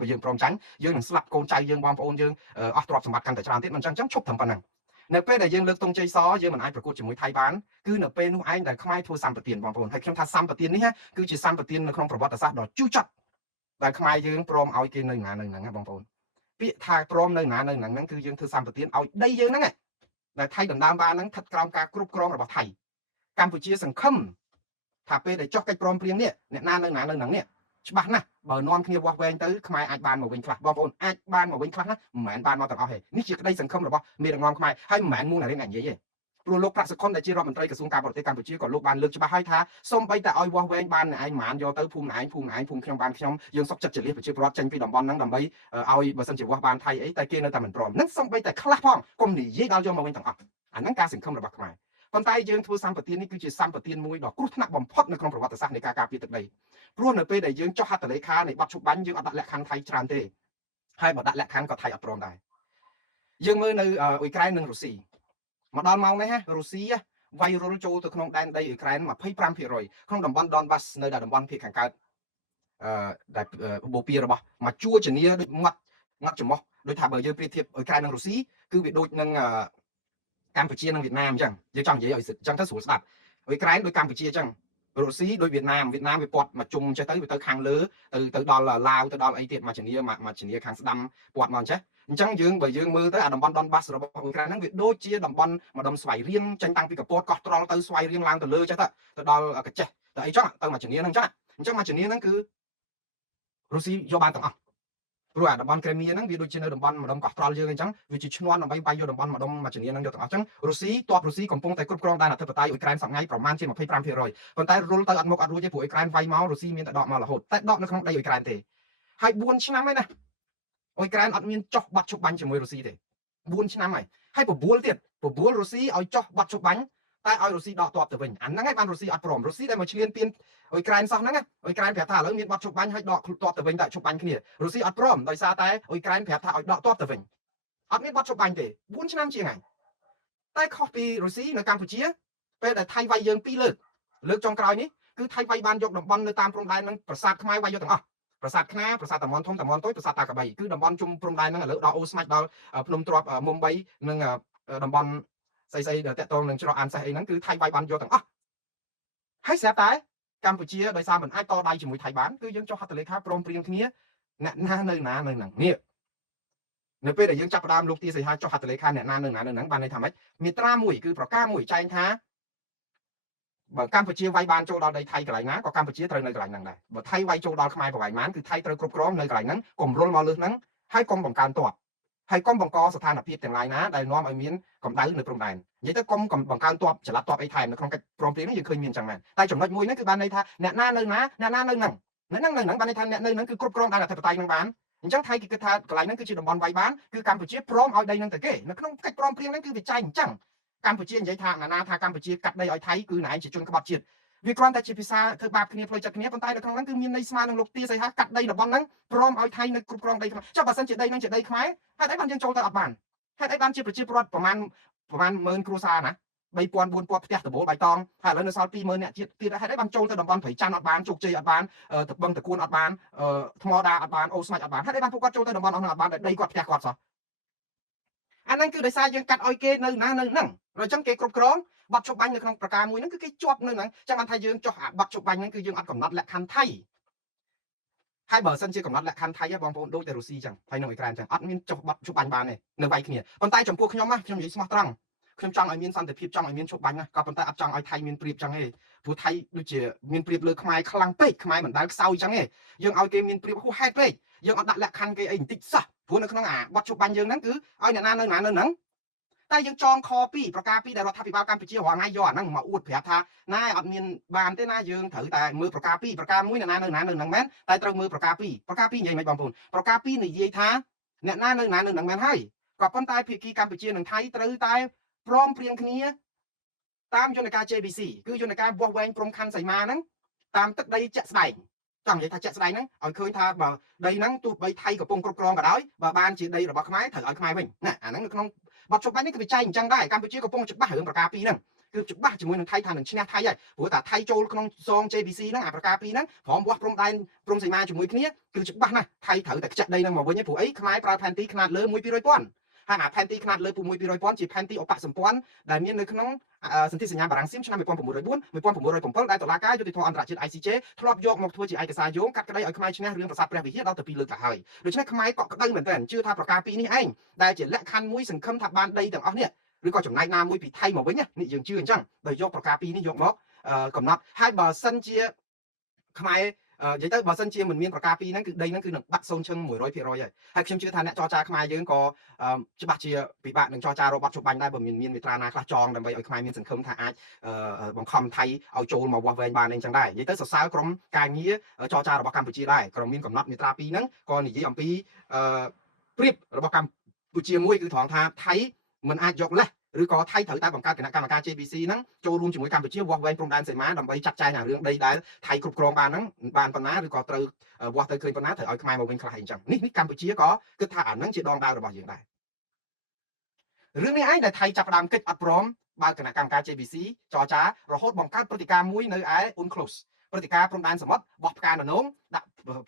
បើយើងព្រមចាញ់យើងនឹងស្លាប់កូនចៅយើងបងប្អូនយើងអស់ទ្រព្យសម្បត្តិកាន់តែច្រើនទៀតមិនចឹងឈប់ត្រឹមប៉ុណ្ណឹងនៅពេលដែលយើងលើកទង់ជ័យសយើងមិនអាចប្រកួតជាមួយថៃបានគឺនៅពេលនោះឯងដែលខ្មែរធ្វើសម្បទានបងប្អូនហើយខ្ញុំថាសម្បទាននេះគឺជាសម្បទាននៅក្នុងប្រវត្តិសាស្ត្រដ៏ជូរចត់ដែលខ្មែរយើងព្រមឲ្យគេនៅណានៅហ្នឹងបងប្អូនពាក្យថាព្រមនៅណានៅហ្នឹងគឺយើងធ្វើសម្បទានឲ្យដីយើងហ្នឹងដែលថៃដណ្ដើមបានហ្នឹងស្ថិតក្រោមការគ្រប់គ្រងរបស់ថៃកម្ពុជាសង្ឃឹមថាពេលដែលចុះកិច្ចព្រមព្រៀងនេះអ្នកណានៅណានៅហ្នឹងនេះច្បាស់ណាស់បើនាំគ្នាវាស់វែងទៅខ្មែរអាចបានមកវិញខ្លះបងប្អូនអាចបានមកវិញខ្លះណាមិនមែនបានមកទាំងអស់ទេនេះជាក្តីសង្ឃឹមរបស់មេដឹកនាំខ្មែរហើយមិនមែនមូលនារីអ្នកនិយាយទេព្រោះលោកប្រាក់សុខុនដែលជារដ្ឋមន្ត្រីក្រសួងការបរទេសកម្ពុជាក៏លោកបានលើកច្បាស់ហើយថាសូម្បីតែឲ្យវាស់វែងបានឯងមិនយកទៅភូមិឯងភូមិខ្ញុំបានខ្ញុំយើងសុខចិត្តចលះប្រជាពលរដ្ឋចេញពីតំបន់ហ្នឹងដើម្បីឲ្យបើសិនជាវាស់បានថៃអីតែគេនៅតែមិនព្រមហ្នឹងសូម្បីតែខ្លះផងកុំនិយាយដល់យកមកវិញទាំងអស់អាហ្នឹងការសង្ឃឹមរបស់ខ្មែរប៉ុន្តែយើងធ្វើសម្បទាននេះគឺជាសម្បទានមួយដ៏គ្រោះថ្នាក់បំផុតនៅក្នុងប្រវត្តិសាស្ត្រនៃការការពារទឹកដីព្រោះនៅពេលដែលយើងចុះហត្ថលេខានៃបទឈប់បាញ់យើងអត់ដាក់លក្ខខណ្ឌថៃច្រើនទេហើយបើដាក់លក្ខខណ្ឌក៏ថៃអត់ព្រមដែរយើងមើលនៅអ៊ុយក្រែននិងរុស្ស៊ីមកដល់ម៉ោងនេះរុស្ស៊ីវាយរុលចូលទៅក្នុងដែនដីអ៊ុយក្រែន 25% ក្នុងតំបន់ Donbas នៅដល់តំបន់ភាគខាងកើតដែលបូព៌ារបស់មកជួជំនាដូចងាត់ចំោះដូចថាបើយើងប្រៀបធៀបអ៊ុយក្រែននិងរុស្ស៊ីគឺវាដូចនឹងកម្ពុជានិងវៀតណាមអញ្ចឹងយើងចង់និយាយឲ្យអញ្ចឹងទៅស្រួលស្ដាប់អ៊ុយក្រែនដូចកម្ពុជាអញ្ចឹងរុស្ស៊ីដូចវៀតណាមវាពាត់មកជុំចេះទៅខាងលើទៅដល់ឡាវទៅដល់អីទៀតមកជំនាខាងស្ដាំពាត់មកអញ្ចឹងយើងបើយើងមើលទៅអាតំបន់ Donbas របស់អ៊ុយក្រែនហ្នឹងវាដូចជាតំបន់ម្ដុំស្វ័យរៀងចេញតាំងពីកពតកោះត្រល់ទៅស្វ័យរៀងឡើងទៅលើចេះទៅដល់កញ្ចេះទៅអីចឹងទៅមកជំនាហ្នឹងអញ្ចឹងមកជំនាហ្នឹងគឺរុស្ស៊ីយកបានទាំងអស់ព្រោះអាតំបន់ក្រេមៀហ្នឹងវាដូចជានៅតំបន់ម្ដុំកោះត្រល់យើងអញ្ចឹងវាជាឈ្នន់ដើម្បីបាយយកតំបន់ម្ដុំមកជំនាហ្នឹងយកទាំងអស់អញ្ចឹងរុស្ស៊ីតបរុស្ស៊ីកំពុងតែគ្រប់គ្រងដែនអធិបតេយ្យអ៊ុយក្រែនសប្តាហ៍ប្រមាណជា 25% ប៉ុន្តែរុលទៅអត់មុខអត់រួចទេព្រោះអ៊ុយក្រែនវាយមករុស្ស៊ីមានតែដកមករហូតតែដកនៅក្នុងដីអ៊ុយក្រែនទេហើយ4ឆ្នាំហើយណាអ៊ុយក្រែនអត់មានចុះបាត់ឈប់បាញ់ជាមួយរុស្ស៊ីទេ4ឆ្នាំហើយបបួលទៀតបបួលរុស្ស៊ីឲ្យចុះបាត់ឈប់បាញ់តែឲ្យរុស្ស៊ីដកទ័ពទៅវិញអាហ្នឹងឯងបានរុស្ស៊ីអត់ព្រមរុស្ស៊ីដែលមកឈ្លានពានអ៊ុយក្រែនសោះហ្នឹងអ៊ុយក្រែនប្រាប់ថាឥឡូវមានបាត់ឈប់បាញ់ឲ្យដកទ័ពទៅវិញតែឈប់បាញ់គ្នារុស្ស៊ីអត់ព្រមដោយសារតែអ៊ុយក្រែនប្រាប់ថាឲ្យដកទ័ពទៅវិញអត់មានបាត់ឈប់បាញ់ទេ4ឆ្នាំជាងហើយតែខុសពីរុស្ស៊ីនៅកម្ពុជាពេលដែលថៃវាយយើង2លើកចុងក្រោយនេះគឺថៃវាយបានយកតំបន់នៅតាមព្រំដែនហ្នឹងប្រាសាទខ្មែរវាយយកទាំងអស់ប្រាសាទខ្នាប្រាសាទតាមន់ធំតាមន់តូចប្រាសាទតាកបីគឺតំបន់ជុំព្រំដែនហ្នឹងឥឡូវដល់អូស្មាច់ដល់ភ្នំទ្រាប់មុំបីនិងតំបន់ស្អីតាក់ទងនឹងច្រកអានសេះអីហ្នឹងគឺថៃវាយបានយកទាំងអស់ហើយស្រាប់តែកម្ពុជាដោយសារមិនអាចតដៃជាមួយថៃបានគឺយើងចុះហត្ថលេខាព្រមព្រៀងគ្នាអ្នកណានៅណានៅហ្នឹងនេះនៅពេលដែលយើងចាប់ផ្ដើមលោកទាសីហាចុះហត្ថលេខាអ្នកណានៅណានៅហ្នឹងបានន័យថាម៉េចមាត្រា1គឺប្រការ1ចែងថាបើកម្ពុជាវាយបានចូលដល់ដីថៃកន្លែងណាក៏កម្ពុជាត្រូវនៅកន្លែងហ្នឹងដែរបើថៃវាយចូលដល់ខ្មែរប្រវែងបានគឺថៃត្រូវគ្រប់គ្រងនៅកន្លែងហ្នឹងកុំរុលមកលើហ្នឹងហើយកុំបង្កើនទ័ពហើយកុំបង្កស្ថានភាពទាំងឡាយណាដែលនាំឲ្យមានកម្ដៅនៅព្រំដែននិយាយទៅកុំបង្កើនទ័ពចល័តទ័ពអីថែមនៅក្នុងកិច្ចព្រមព្រៀងនេះយើងឃើញមានចឹងមែនតែចំណុចមួយហ្នឹងគឺបានន័យថាអ្នកណានៅណាអ្នកណានៅហ្នឹងបានន័យថាអ្នកនៅហ្នឹងគឺគ្រប់គ្រងដែនអធិបតេយ្យហ្នឹងបានអញ្ចឹងថៃគេគិតថាកន្លែងហ្នឹងគឺជាតំបន់វាយបានគឺកម្ពុជាព្រមឲ្យដីហ្នឹងទៅគេនៅក្នុងកិច្ចព្រមព្រៀងហ្នឹងគឺវាចែងអញ្ចឹងកម្ពុជានិយាយថាណាថាកម្ពុជាកាត់ដីឲ្យថៃគឺណែជាជនក្បត់ជាតិវាគ្រាន់តែជាភាសាធ្វើបាបគ្នាផ្លូវចិត្តគ្នាប៉ុន្តែនៅក្នុងហ្នឹងគឺមានន័យស្មើនឹងលោកទាសីហាកាត់ដីតំបន់ហ្នឹងព្រមឲ្យថៃនៅគ្រប់គ្រងដីខ្មែរចុះបើសិនជាដីហ្នឹងជាដីខ្មែរហេតុអីបានយើងចូលទៅអត់បានហេតុអីបានជាប្រជាពលរដ្ឋប្រមាណ10000គ្រួសារណា3000 4000ផ្ទះដបូលបៃតងហើយឥឡូវនៅសល់20000អ្នកទៀតហេតុអីបានចូលទៅតំបន់ព្រៃច័ន្ទអត់បានជោគជ័យអត់បានតបឹងតគួនអត់បានថ្មដាអត់បានអូស្មាច់អត់បានហេតុអីបានពួកគាត់ចូលទៅតំបន់អស់ហ្នឹងអត់បានដីគាត់ផ្ទះគាត់សោះអាហ្នឹងគឺដោយសារយើងកាត់ឲ្យគេនៅណានៅហ្នឹងអញ្ចឹងគេគ្រប់គ្រងបាត់ឈប់បាញ់នៅក្នុងប្រការមួយហ្នឹងគឺគេជាប់នៅហ្នឹងចឹងបានថាយើងចុះបាត់ឈប់បាញ់ហ្នឹងគឺយើងអត់កំណត់លក្ខខណ្ឌថៃហើយបើសិនជាកំណត់លក្ខខណ្ឌថៃបងប្អូនដូចតែរុស្ស៊ីចឹងហើយនៅអ៊ុយក្រែនចឹងអត់មានចុះបាត់ឈប់បាញ់បានទេនៅវាយគ្នាប៉ុន្តែចំពោះខ្ញុំខ្ញុំនិយាយស្មោះត្រង់ខ្ញុំចង់ឲ្យមានសន្តិភាពចង់ឲ្យមានឈប់បាញ់ណាក៏ប៉ុន្តែអត់ចង់ឲ្យថៃមានព្រៀបចឹងទេព្រោះថៃដូចជាមានព្រៀបលើខ្មែរខ្លាំងពេកខ្មែរមិនដែលខ្សោយចឹងទេយើងឲ្យគេមានព្រៀបហួសហេតុពេកយើងអត់ដាក់លក្ខខណ្ឌគេអីបន្តិចសោះព្រោះនៅក្នុងអាបាត់ឈប់បាញ់យើងហ្នឹងគឺឲ្យអ្នកណានៅណានៅហ្នឹងតែយើងចងខ2ប្រការ2ដែលរដ្ឋាភិបាលកម្ពុជារាល់ថ្ងៃយកអាហ្នឹងមកអួតប្រាប់ថាណាអត់មានបានទេណាយើងត្រូវតែមើលប្រការ2ប្រការ1អ្នកណានៅណានៅហ្នឹងមែនតែត្រូវមើលប្រការ2ប្រការ2និយាយមិនបងប្អូនប្រការ2និយាយថាអ្នកណានៅណានៅហ្នឹងមែនហើយក៏ប៉ុន្តែភាគីកម្ពុជានិងថៃត្រូវតែព្រមព្រៀងគ្នាតាមយន្តការ JBC គឺយន្តការវាស់វែងព្រំខណ្ឌសីមាហ្នឹងតាមទឹកដីជាក់ស្ដែងចង់និយាយថាជាក់ស្ដែងហ្នឹងឲ្យឃើញថាបើដីហ្នឹងទោះបីថៃកំពុងគ្រប់គ្រងក៏ដោយបើបានជាដីរបស់ខ្មែរត្រូវឲ្យខ្មែរវិញណាអាហ្នឹងនៅក្នុងបទជប់បាញ់នេះគឺវាចែកអញ្ចឹងដែរកម្ពុជាកំពុងច្បាស់រឿងប្រការ2ហ្នឹង គឺច្បាស់ជាមួយនឹងថៃថានឹងឈ្នះថៃហើយព្រោះតែថៃចូលក្នុងសង JBC ហ្នឹងអាប្រការពីរហ្នឹងព្រមវាស់ព្រំដែនព្រំសីមាជាមួយគ្នាគឺច្បាស់ណាស់ថៃត្រូវតែខ្ចាក់ដីហ្នឹងមកវិញព្រោះអីខ្មែរប្រើផែនទីខ្នាតលើ1-200,000ហើយអាផែនទីខ្នាតលើ1-200,000ជាផែនទីឧបសម្ព័ន្ធដែលមាននៅក្នុងសន្ធិសញ្ញាបារាំងសៀមឆ្នាំ1904-1907ដែលតុលាការយុតិធម៌អន្តរជាតិ ICJ ធ្លាប់យកមកធ្វើជាឯកសារយោងកាត់ក្តីឲ្យខ្មែរឈ្នះរឿងប្រាសាទព្រះវិហារដល់ទៅ2លើកទៅហើយដូច្នេះខ្មែរក៏ក្តៅមែនទែនជឿថាប្រការពីរនេះឯងដែលជាលក្ខខណ្ឌមួយសង្ឃឹមថាបានដីទាំងអស់នេះឬក៏ចំណែកណាមួយពីថៃមកវិញនេះយើងជឿអញ្ចឹងដោយយកប្រការពីរនេះយកមកកំណត់ហើយបើសិនជាខ្មែរនិយាយទៅបើសិនជាមិនមានប្រការពីរហ្នឹងគឺដីហ្នឹងគឺនឹងបាត់សូន្យឈឹង 100% ហើយខ្ញុំជឿថាអ្នកចរចាខ្មែរយើងក៏ច្បាស់ជាពិបាកនឹងចរចារបត់ជុំបាញ់ដែរបើមានមេត្រាណាខ្លះចងដើម្បីឲ្យខ្មែរមានសង្ឃឹមថាអាចបង្ខំថៃឲ្យចូលមកវាស់វែងបានអញ្ចឹងដែរនិយាយទៅសរសើរក្រុមការងារចរចារបស់កម្ពុជាដែរក្រុមមានកំណត់មេត្រា2ហ្នឹងក៏និយាយអំពីព្រៀបរបស់កម្ពុជាមួយគឺត្រង់ថាថៃមិនអាចយកលេសឬក៏ថៃត្រូវតែបង្កើតគណៈកម្មការ JBC ហ្នឹងចូលរួមជាមួយកម្ពុជាវាស់វែងព្រំដែនសីមាដើម្បីចាត់ចែងអារឿងដីដែលថៃគ្រប់គ្រងបានហ្នឹងបានប៉ុណ្ណាឬក៏ត្រូវវាស់ទៅឃើញប៉ុណ្ណាត្រូវឲ្យខ្មែរមកវិញខ្លះអីចឹងនេះកម្ពុជាក៏គិតថាអាហ្នឹងជាដងដាវរបស់យើងដែររឿងនេះឯងដែលថៃចាប់ផ្ដើមគិតអត់ព្រមបើកគណៈកម្មការ JBC ចរចារហូតបង្កើតព្រឹត្តិការណ៍មួយនៅឯ UNCLOS ព្រឹត្តិការណ៍ព្រំដែនសមុទ្របោះផ្កាដំណងដាក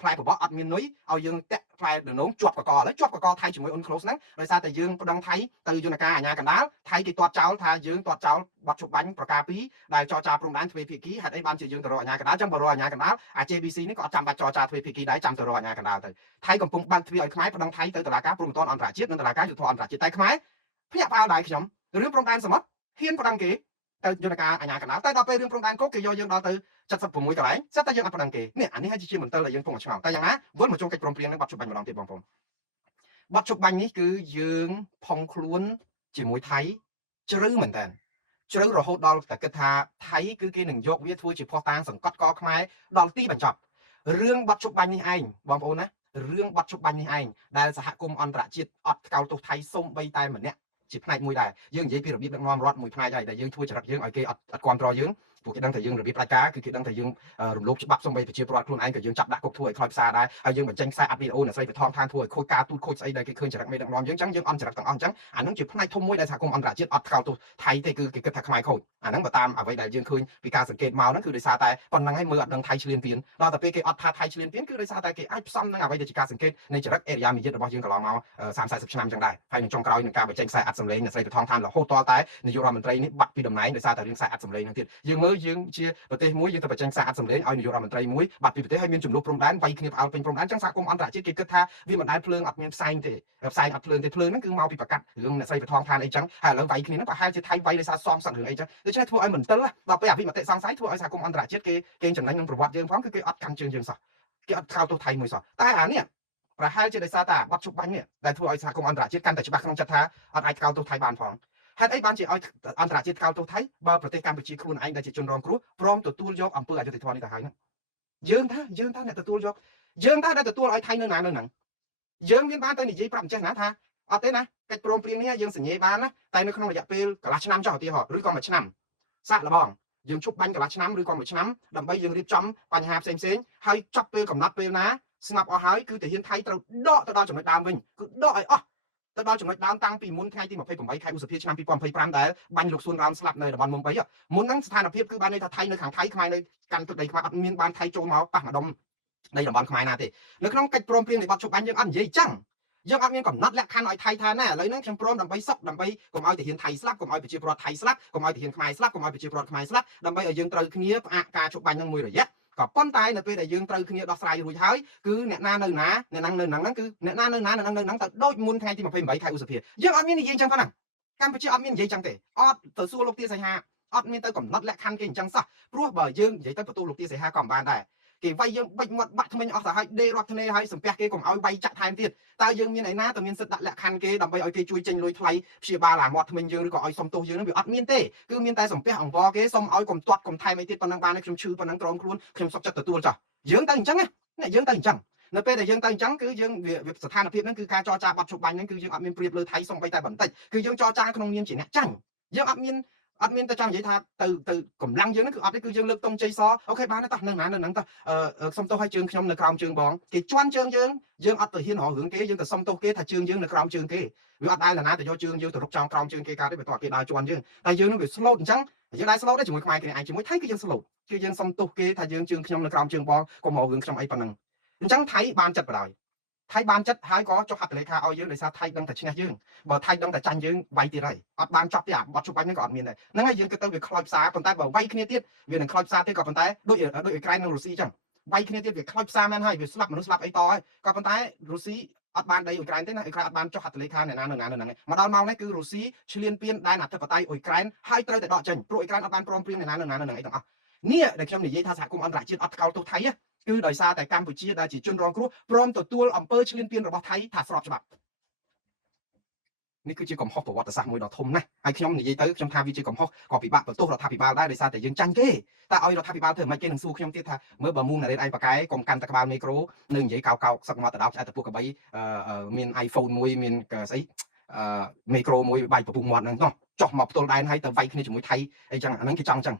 ់ផ្លែបបរអត់មាននុយឲ្យយើងតាក់ផ្លែដំណងជាប់កកឥឡូវជាប់កកថៃជាមួយ UNCLOS ហ្នឹងដោយសារតែយើងប្តឹងថៃទៅយន្តការអាជ្ញាកណ្ដាលថៃគេទាត់ចោលថាយើងទាត់ចោលបទជបាញ់ប្រការពីរដែលចរចាព្រំដែនទ្វេភាគីហេតុអីបានជាយើងទៅរកអាជ្ញាកណ្ដាលចឹងបើរកអាជ្ញាកណ្ដាលអា JBC នេះក៏អត់ចាំបាច់ចរចាទ្វេភាគីដែរចាំទៅរកអាជ្ញាកណ្ដាលទៅថៃកំពុងបើកទ្វារឲ្យខ្មែរប្តឹងថៃទៅតុលាការព្រំប្រទានអន្តរជាតិនិងតុលាការយុត្តិធម៌អន្តរជាតិតែខ្មែរភ្ញាក់ផ្អើលដែរខ្ញុំរឿងព្រំដែនសមុទ្រហ៊ានប្តឹងគេទៅយន្តការអាជ្ញាកណ្ដាលតែដល់ពេលរឿងព្រំដែនគោកគេយកយើងដល់ទៅ76កន្លែងសិតតែយើងអត់ប្តឹងគេនេះអានេះហើយជាមន្ទិលដែលយើងកំពុងឆ្ងល់តែយ៉ាងណាវិលមកចូលកិច្ចព្រមព្រៀងនឹងបទជុំបាញ់ម្ដងទៀតបងប្អូនបទជុំបាញ់នេះគឺយើងផុងខ្លួនជាមួយថៃជ្រៅមែនតើជ្រៅរហូតដល់តែគិតថាថៃគឺគេនឹងយកវាធ្វើជាភ័ស្តុតាងសង្កត់កខ្មែរដល់ទីបញ្ចប់រឿងបទជុំបាញ់នេះឯងបងប្អូនណារឿងបទជុំបាញ់នេះឯងដែលសហគមន៍អន្តរជាតិអត់ថ្កោលទោសថៃសូម្បីតែម្នាក់ជាផ្នែកមួយដែរយើងនិយាយពីរបៀបដឹកនាំរដ្ឋមួយផ្នែកហើយដែលយើងធ្វើចរិតយើងឲ្យគេអត់គ្រប់គ្រងយើងពួកគេដឹងថាយើងរបៀបផ្ដាច់ការគឺគេដឹងថាយើងរំលោភច្បាប់សូម្បីប្រជាពលរដ្ឋខ្លួនឯងក៏យើងចាប់ដាក់គុកធ្វើឲ្យខ្លោចផ្សារដែរហើយយើងបញ្ចេញខ្សែអាត់វីដេអូអ្នកស្រីបឋមឋានធ្វើឲ្យខូចការទូតខូចស្អីដែលគេឃើញចរិតមេដឹកនាំយើងអញ្ចឹងយើងអន់ចរិតទាំងអស់អញ្ចឹងអានឹងជាផ្នែកធំមួយដែលសហគមន៍អន្តរជាតិអត់ថ្កោលទោសថៃទេគឺគេគិតថាខ្មែរខូចអាហ្នឹងបើតាមអ្វីដែលយើងឃើញពីការសង្កេតមកហ្នឹងគឺដោយសារតែប៉ុណ្្នឹងហើយមើលអត់ដឹងថៃឆ្លៀនពៀនដល់តែពេលគេអត់ថាថៃឆ្លៀនពៀនគឺដោយសារតែគេអាចផ្សំនឹងអ្វីដែលជាការសង្កេតនៃចរិតអេរយាមីយិតរបស់យើងកន្លងមក30-40ឆ្នាំអញ្ចឹងដែរហើយនឹងចុងក្រោយនឹងការបញ្ចេញខ្សែអាត់សម្លេងអ្នកស្រីបឋមឋានរហូតតតែនាយករដ្ឋមន្ត្រីនេះបាត់ពីតំណែងដោយសារតែរឿងខ្សែអាត់សម្លេងហ្នឹងទៀតយើងមើលយើងជាប្រទេសមួយយើងទៅបញ្ចេញខ្សែអាត់សម្លេងឲ្យនាយករដ្ឋមន្ត្រីមួយបាត់ពីប្រទេសហើយមានចំនួនព្រំដែនវាយគ្នាផ្អើលពេញព្រំដែនអញ្ចឹងសហគមន៍អន្តរជាតិគេគិតថាវាមិនដែលភ្លើងអត់មានផ្សែងទេផ្សែងអត់ភ្លើងទេភ្លើងហ្នឹងគឺមកពីប្រកាសរឿងអ្នកស្រីបឋមឋានអីចឹងហើយឥឡូវវាយគ្នាហ្នឹងប្រហែលជាថៃវាយដោយសារសំសឹករឿងអីចឹងដូច្នេះធ្វើឲ្យមន្ទិលដល់ពេលអភិមតិសង្ស័យធ្វើឲ្យសហគមន៍អន្តរជាតិគេចំណេញនឹងប្រវត្តិយើងផងគឺគេអត់កាន់ជើងយើងសោះគេអត់ខោទោសថៃមួយសោះតែអានេះប្រហែលជាដោយសារតែបទជប់បាញ់នេះដែលធ្វើឲ្យសហគមន៍អន្តរជាតិកាន់តែច្បាស់ក្នុងចិត្តថាអត់អាចកោតទោសថៃបានផងហេតុអីបានជាឲ្យអន្តរជាតិកោតទោសថៃបើប្រទេសកម្ពុជាខ្លួនឯងដែលជាជនរងគ្រោះព្រមទទួលយកអំពើអយុត្តិធម៌នេះទៅហើយហ្នឹងយើងថាអ្នកទទួលយកយើងថាអ្នកទទួលឲ្យថៃនៅណានៅហ្នឹងយើងមានបានទៅនិយាយប្រាប់ម្ចេះណាថាអត់ទេណាកិច្ចព្រមព្រៀងនេះយើងសញ្ញេបានណាតែនៅក្នុងរយៈពេលកន្លះឆ្នាំចុះឧទាហរណ៍ឬក៏មួយឆ្នាំសាកល្បងយើងជប់បាញ់កន្លះឆ្នាំឬក៏មួយឆ្នាំដើម្បីយើងរៀបចំបញ្ហាផ្សេងហើយចប់ពេលកំណត់ពេលណាស្ងប់អស់ហើយគឺទាហានថៃត្រូវដកទៅដល់ចំណុចដើមវិញគឺដកឲ្យអស់ទៅដល់ចំណុចដើមតាំងពីមុនថ្ងៃទី28ខែឧសភាឆ្នាំ2025ដែលបាញ់លោកសួនរ៉ោមស្លាប់នៅតំបន់មុំបីមុនហ្នឹងស្ថានភាពគឺបានន័យថាថៃនៅខាងថៃខ្មែរនៅកាន់ទឹកដីខ្មែរអត់មានបានថៃចូលមកប៉ះម្ដុំនៃតំបន់ខ្មែរណាទេនៅក្នុងកិច្ចព្រមព្រៀងនៃបទជប់បាញ់យើងអត់និយាយចឹងយើងអត់មានកំណត់លក្ខខណ្ឌឲ្យថៃថាណាឥឡូវហ្នឹងខ្ញុំព្រមដើម្បីសុខដើម្បីកុំឲ្យទាហានថៃស្លាប់កុំឲ្យប្រជាពលរដ្ឋថៃស្លាប់កុំឲ្យទាហានខ្មែរស្លាប់កុំឲ្យប្រជាពលរដ្ឋខ្មែរស្លាប់ដើម្បីឲ្យយើងត្រូវគ្នាផ្អាកការជប់បាញ់ហ្នឹងមួយរយៈក៏ប៉ុន្តែនៅពេលដែលយើងត្រូវគ្នាដោះស្រាយរួចហើយគឺអ្នកណានៅណាអ្នកហ្នឹងនៅហ្នឹងគឺអ្នកណានៅណាអ្នកហ្នឹងនៅហ្នឹងទៅដូចមុនថ្ងៃទី28ខែឧសភាយើងអត់មាននិយាយចឹងប៉ុណ្ណឹងកម្ពុជាអត់មាននិយាយចឹងទេអត់ទៅសួរលោកទាសីហាអត់មានទៅកំណត់លក្ខខណ្ឌគេអញ្ចឹងសោះព្រោះបើយើងនិយាយទៅបន្ទូលលោកទាសីហាក៏មិនបានដែរគេវាយយើងបិចមាត់បាក់ថ្មិញអស់ទៅហើយដេរត់ធ្នេហើយសំពះគេកុំឲ្យវាយចាក់ថែមទៀតតើយើងមានឯណាទៅមានសិទ្ធិដាក់លក្ខខណ្ឌគេដើម្បីឲ្យគេជួយចេញលុយថ្លៃព្យាបាលអាមាត់ថ្មិញយើងឬក៏ឲ្យសុំទោសយើងនឹងវាអត់មានទេគឺមានតែសំពះអង្វរគេសុំឲ្យកុំទាត់កុំថែមអីទៀតប៉ុណ្ណឹងបានខ្ញុំឈឺប៉ុណ្ណឹងក្រមខ្លួនខ្ញុំសុខចិត្តទទួលចោះយើងទៅអញ្ចឹងណាយើងទៅអញ្ចឹងនៅពេលដែលយើងទៅអញ្ចឹងគឺយើងវាស្ថានភាពហ្នឹងគឺការចរចាបត់ជប់បាញ់ហ្នឹងគឺយើងអត់មានព្រៀបលើថៃសំបីតែបន្តិចគឺយើងចរចាក្នុងនាមជាអ្នកចាញ់យើងអត់មានទៅចង់និយាយថាទៅកម្លាំងយើងហ្នឹងគឺអត់ទេគឺយើងលើកតុងជ័យសអូខេបានទេតោះនៅណានៅហ្នឹងតោះសុំទោសឲ្យជើងខ្ញុំនៅក្រោមជើងបងគេជន់ជើងយើងអត់ទៅហ៊ានរករឿងគេយើងទៅសុំទោសគេថាជើងយើងនៅក្រោមជើងគេវាអត់ដែលណាទៅយកជើងយើងទៅរុកចោលក្រោមជើងគេកើតទេបើតើគេដើរជន់យើងតែយើងនឹងវាស្លូតអញ្ចឹង យើងដែរ slow ដែរជាមួយខ្មែរគេឯងជាមួយថៃគឺយើង slow គឺយើងសុំទោសគេថាយើងជើងខ្ញុំនៅក្រោមជើងបងកុំមករឿងខ្ញុំអីប៉ុណ្ណឹងអញ្ចឹងថៃបានចិត្តបណ្ដោយថៃបានចិត្តហើយក៏ចុះហត្ថលេខាឲ្យយើងដោយសារថៃដឹងតែឈ្នះយើងបើថៃដឹងតែចាញ់យើងវាយទៀតហើយអត់បានចប់ទេអាបត់ជប់បាញ់ហ្នឹងក៏អត់មានដែរហ្នឹងហើយយើងគិតទៅវាខ្លោចផ្សារប៉ុន្តែបើវាយគ្នាទៀតវានឹងខ្លោចផ្សារទៀតក៏ប៉ុន្តែដូចអ៊ុយក្រែននិងរុស្ស៊ីអញ្ចឹងវាយគ្នាទៀតវាខ្លោចផ្សារមែនហើយវាស្លាប់មនុស្សស្លាប់អីតហើយក៏ប៉ុន្តែរុស្ស៊ីអត់បានដីអ៊ុយក្រែនទេណាអ៊ុយក្រែនអត់បានចុះហត្ថលេខានៅណាហ្នឹងមកដល់ម៉ោងនេះគឺរុស្ស៊ីឈ្លានពានដែនអធិបតេយ្យអ៊ុយក្រែនហើយត្រូវតែដកចេញព្រោះអ៊ុយក្រែនអត់បានព្រមព្រៀងនៅណាហ្នឹងអីទាំងអស់នេះដែលខ្ញុំនិយាយថាសហគមន៍អន្តរជាតិអត់ថ្កោលទោសថៃគឺដោយសារតែកម្ពុជាដែលជាជនរងគ្រោះព្រមទទួលអំពើឈ្លានពានរបស់ថៃថាស្របច្បាប់នេះគឺជាកំហុសប្រវត្តិសាស្ត្រមួយដ៏ធំណាស់ហើយខ្ញុំនិយាយទៅខ្ញុំថាវាជាកំហុសក៏ពិបាកបន្ទោសរដ្ឋាភិបាលដែរដោយសារតែយើងចាញ់គេតែឲ្យរដ្ឋាភិបាលធ្វើមិនគេនឹងសួរខ្ញុំទៀតថាមើលបើមូងណារ៉េតឯងប៉ាកែកុំកាន់តែក្បាលមេក្រូនៅនិយាយកោកសឹកមកទៅដោតឆ្អែតទៅពួកកបីមាន iPhone មួយមានស្អីមេក្រូមួយបាយពពុះមាត់ហ្នឹងចុះមកផ្ទល់ដែនហើយទៅវាយគ្នាជាមួយថៃអីចឹងអាហ្នឹងគេចង់ចឹង